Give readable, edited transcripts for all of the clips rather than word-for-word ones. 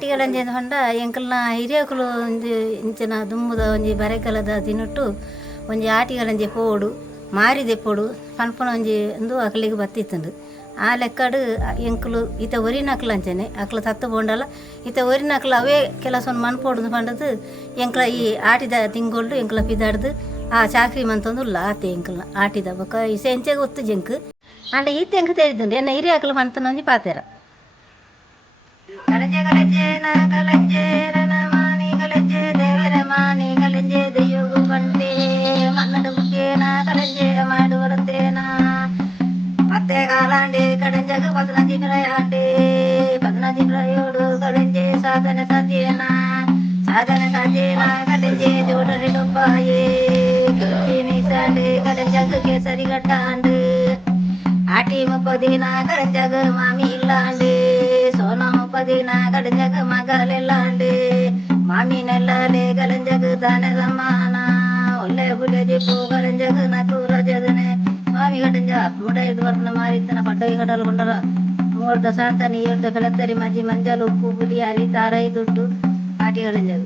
ಆಟಿಗಳಂಜಿ ಪಂಡ ಎಂಕಲ್ನ ಹಿರಿಯಕುಲು ಒಂಜಿ ಇಂಚಿನ ದುಂಬುದ ಒಂಜಿ ಬರೆಕಲದ ತಿನ್ನುಟ್ಟು ಒಂಜಿ ಆಟಿಗಳಂಜಿ ಪೋಡು ಮಾರಿ ದೆಪ್ಪೊಡು ಪನ್ಪುನ ಒಂಜಿ ಇಂದು ಅಕಲಿಗೆ ಬತ್ತಿತ್ತುಂಡು. ಆ ಲೆಕ್ಕಡು ಎಂಕುಲು ಇತ ಒರಿನಕ್ಲು ಅಂಚನೆ ಅಕ್ಲು ತತ್ತು ಬೋಂಡಲ್ಲ ಇತ ಒರಿನಕ್ಲು ಅವೇ ಕೆಲಸವನ್ನು ಮನ್ಪೋಡು ಪಂಡದು ಎಂಕ್ಲ ಈ ಆಟಿದ ತಿಂಗೊಳ್ಡು ಎಂಕ್ಲ ಪಿದಾಡ್ದು ಆ ಚಾಕ್ರಿ ಮಂತೊಂದುಲ್ಲ ಆತೆ ಎಂಕಲ್ನ ಆಟಿದ ಬೊಕ ಈ ಸೆಂಚೆಗೆ ಗೊತ್ತು ಜಂಕ್ ಅಂಡ ಈತ ಎಂಕ್ ತಿಳಿದುಂಡು ಎನ್ನ ಹಿರಿಯಕಲು ಮಂತನೊಂಜಿ ಪಾತೆರ. ಕಲಂಜೆ ಕಲಂಜೆ ನಾ ಕಲಂಜೆ ರನ ಮಾನಿ ಕಲಂಜೆ ದೇವರ ಮಾನಿ ಕಲಂಜೆ ದೆಯ್ಯೋಗು ಬಂಟೆ ಮನ್ನಡು ಮುಟ್ಟೇನ ಕಲಂಜೆ ಮಾಡು ಬರುತ್ತೇನ ಮತ್ತೆ ಕಾಲಾಂಡೆ ಕಡಂಜಗ ಪದನಂಜಿ ಪ್ರಯಾಂಡೆ ಪದನಂಜಿ ಪ್ರಯೋಡು ಕಡಂಜೆ ಸಾಧನೆ ಸಾಧ್ಯೇನ ಸಾಧನೆ ಸಾಧ್ಯೇನ ಕಡಂಜೆ ಜೋಡರೆ ಡುಬ್ಬಾಯೇ ಕುರ್ಚಿ ಸಾಂಡೆ ಕಡಂಜಗ ಕೇಸರಿ ಗಟ್ಟಾಂಡು ಆಟಿ ಮುಪ್ಪದಿನ ಕಡಂಜಗ ಮಾಮಿ ಇಲ್ಲಾಂಡೆ ಸೋನ ಮುಪ್ಪದಿನ ಕಡಂಜಗ ಮಗಲೆಲ್ಲಾಂಡೆ ಮಾಮಿ ನೆಲ್ಲಾಲೆ ಕಡಂಜಗ ದಾನ ಸಮಾನ ಒಳ್ಳೆ ಬುಲೆ ಜಿಪ್ಪು ಕಡಂಜಗ ನಕೂರ ಜಗನೆ ಮಾಮಿ ಕಡಂಜ ಮೂಡ ಇದು ವರ್ಣ ಮಾರಿತನ ಪಡ್ಡೈ ಕಡಲು ಕೊಂಡರ ಮೂರ್ದ ಸಾಂತನಿ ಏಳ್ದ ಬೆಳತ್ತರಿ ಮಜ್ಜಿ ಮಂಜಲು ಉಪ್ಪು ಪುಲಿ ಅರಿ ತಾರೈ ದುಡ್ಡು ಆಟಿ ಕಡಂಜಗ.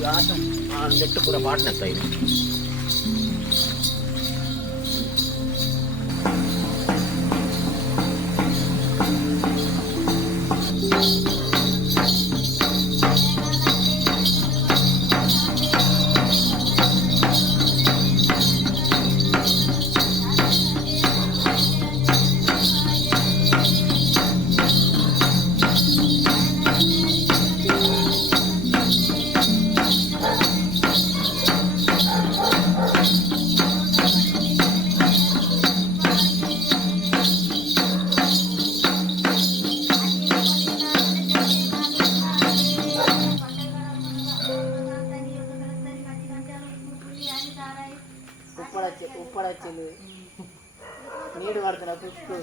ನೆಟ್ಟು ಪೂರ ಪಾಟ್ನತ್ತ ಇದು ఉప్పడచ్చలు నీడు పడుతున్నా పుష్పు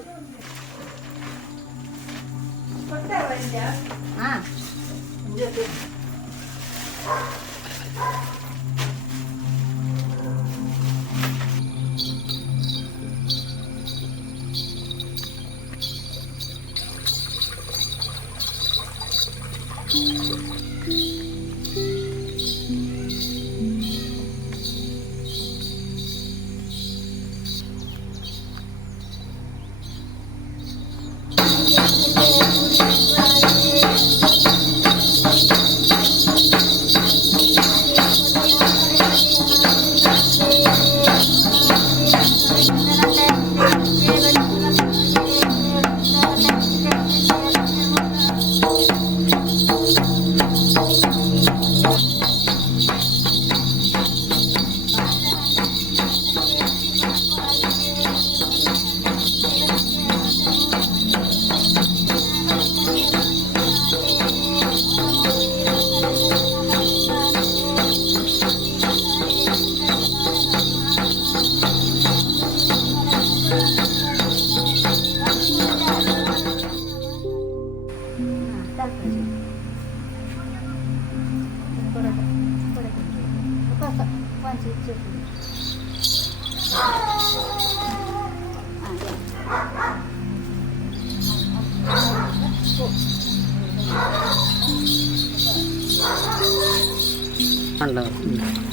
Hello.